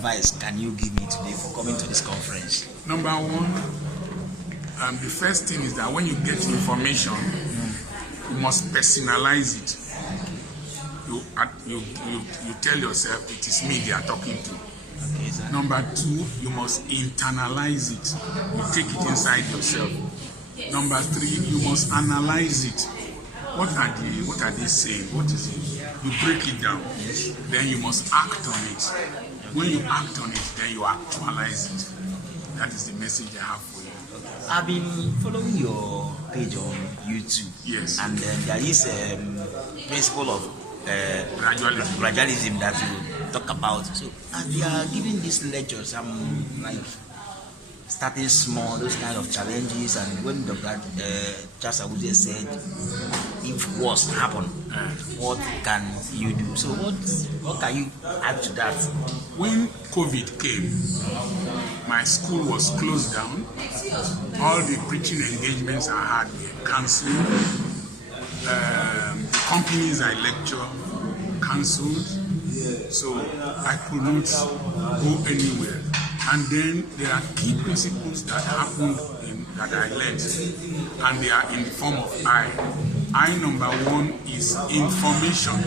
advice can you give me today for coming to this conference? Number one, the first thing is that when you get information, you must personalize it. You tell yourself it is me they are talking to. Okay, sir. Number two, you must internalize it. You take it inside yourself. Number three, you must analyze it. What are they saying? What is it? You break it down. Then you must act on it. When you act on it, then you actualize it. That is the message I have for you. I've been following your page on YouTube. Yes. And there is a principle of gradualism that you talk about. So, and they are giving these lectures. I'm like starting small, those kind of challenges. And when Dr. Apoki said, if wars happen, what can you do? So, what can you add to that? When COVID came, my school was closed down. All the preaching engagements I had were cancelled. Companies I lecture cancelled. So I could not go anywhere. And then there are key principles that happened that I learned, and they are in the form of I. I number one is information.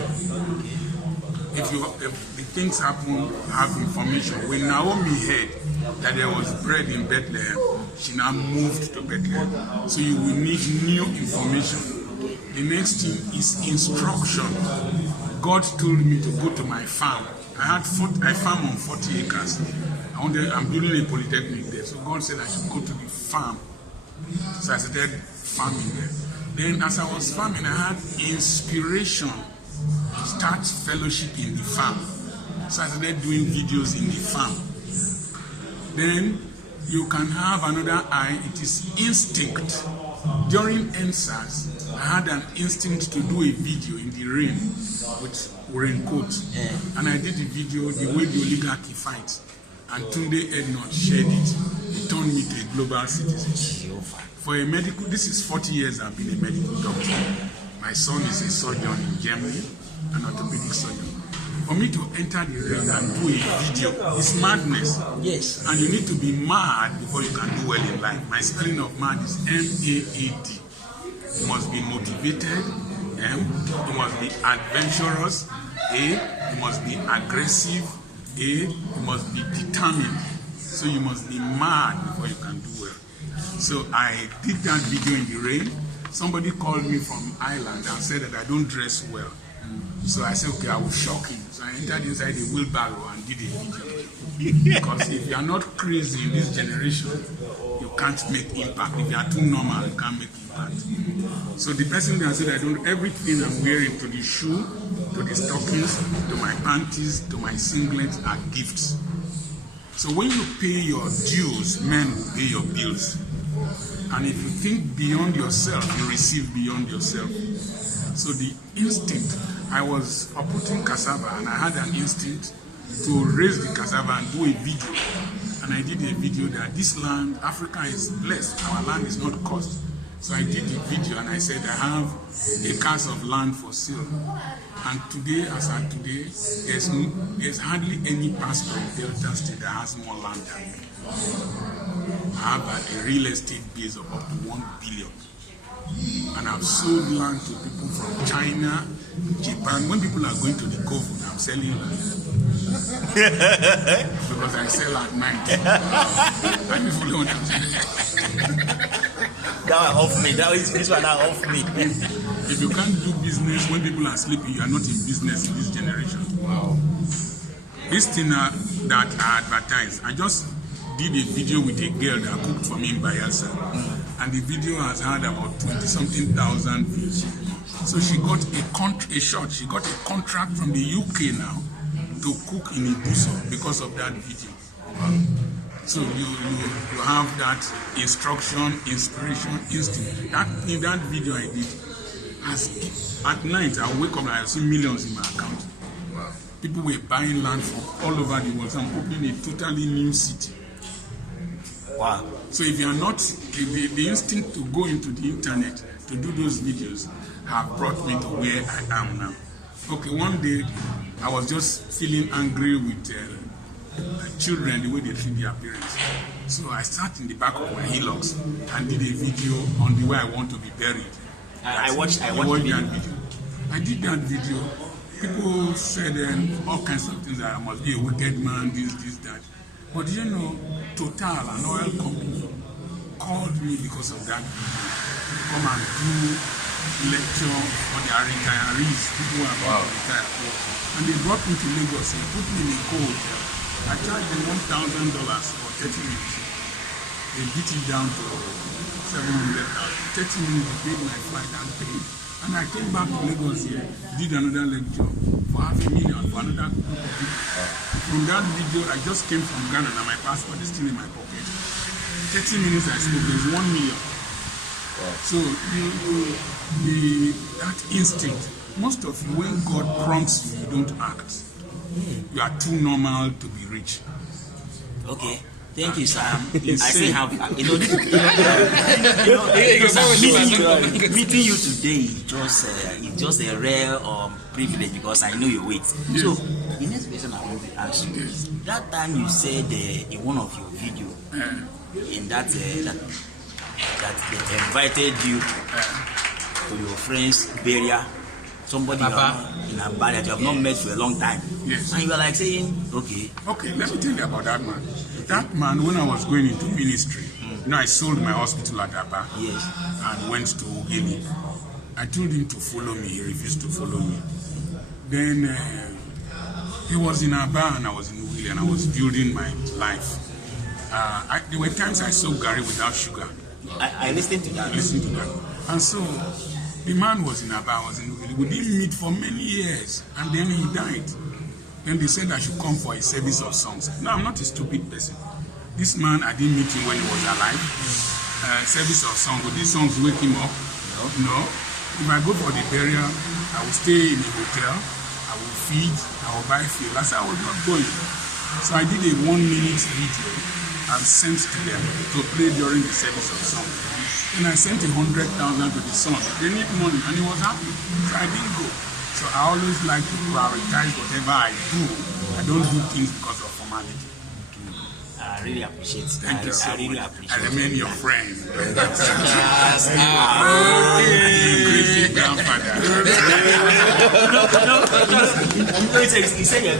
If the things happen, have information. When Naomi heard that there was bread in Bethlehem, she now moved to Bethlehem. So you will need new information. The next thing is instruction. God told me to go to my farm. I farm on 40 acres. I'm building a polytechnic there. So God said I should go to the farm. So I started farming there. Then as I was farming, I had inspiration to start fellowship in the farm. So I started doing videos in the farm. Then you can have another eye, it is instinct. During NSAS, I had an instinct to do a video in the rain with raincoat. And I did the video the way the oligarchy fights. And Tunde Ednot shared it. It turned me to a global citizen. For a medical, this is 40 years I've been a medical doctor. My son is a surgeon in Germany, an orthopedic surgeon. For me to enter the ring and do a video is madness. Yes. And you need to be mad before you can do well in life. My spelling of mad is M-A-A-D. You must be motivated. M. You must be adventurous. A. You must be aggressive. A. You must be determined. So you must be mad before you can do well. So I did that video in the rain. Somebody called me from Ireland and said that I don't dress well. So I said, okay, I will shock him. So I entered inside a wheelbarrow and did a video. Because if you are not crazy in this generation, you can't make impact. If you are too normal, you can't make impact. So the person that said, everything I'm wearing, to the shoe, to the stockings, to my panties, to my singlets, are gifts. So when you pay your dues, men will pay your bills. And if you think beyond yourself, you receive beyond yourself. So the instinct, I was uprooting cassava and I had an instinct to raise the cassava and do a video. And I did a video that this land, Africa is blessed, our land is not cursed. So I did the video and I said I have acres of land for sale. And today, as of today, there's hardly any pastor in Delta State that has more land than me. I have a real estate base of up to 1 billion. And I've sold land to people from China, Japan. When people are going to the COVID, I'm selling land. Because I sell at night. And people don't understand. That one off me. This one off me. If you can't do business when people are sleeping, you are not in business in this generation. Wow. This thing that I advertised, I just did a video with a girl that cooked for me in Bayelsa. And the video has had about 20-something thousand views. So she got she got a contract from the UK now to cook in Ibuso because of that video. So you have that instruction, inspiration, instinct. In that video I did, at night I wake up and I see millions in my account. Wow. People were buying land from all over the world. So I'm opening a totally new city. Wow. So if you are not, the instinct to go into the internet to do those videos have brought me to where I am now. Okay, one day I was just feeling angry with children the way they treat their parents. So I sat in the back of my Hilux and did a video on the way I want to be buried. I watched that video. I did that video. People said all kinds of things, that I must be a wicked man, this, that. But you know, Total, an oil company, called me because of that video to come and do lecture on their retirees, people who are about to retire. And they brought me to Lagos and put me in a co-hotel. I charged them $1,000 for 30 minutes. They beat it down to 700,000. 30 minutes, they paid my flight and paid. And I came back to Lagos here, did another lecture for $500,000 for another group of people. From that video, I just came from Ghana and my passport is still in my pocket. 30 minutes I spoke, there's 1 million. So that instinct, most of you, when God prompts you, you don't act. You are too normal to be rich. Okay. Thank you, sir. I Insane. still have, meeting you today is just a rare privilege because I know your weight. Yes. So, the next question I want to ask you is, that time you said in one of your videos, in that they invited you to your friend's burial, somebody in a bar that you have not met for a long time. Yes. And you were like saying, okay. Okay, let me tell you about that man. That man, when I was going into ministry, I sold my hospital at Aba and went to Ugini. I told him to follow me. He refused to follow me. Then he was in Aba and I was in Ugini and I was building my life. There were times I sold Gary without sugar. I listened to that. And so the man was in Aba, I was in Ugini. We didn't meet for many years and then he died. Then they said I should come for a service of songs. No, I'm not a stupid person. This man, I didn't meet him when he was alive. Service of songs, would these songs wake him up? No. If I go for the burial, I will stay in a hotel, I will feed, I will buy fuel. I said I was not going. So I did a 1-minute video and sent to them to play during the service of songs. And I sent 100,000 to the son. They need money and he was happy. So I didn't go. So I always like to prioritize whatever I do. I don't do things because of formality. I really appreciate it. Thank you so I really much. appreciate I remain your friend. Crazy grandfather. He said you're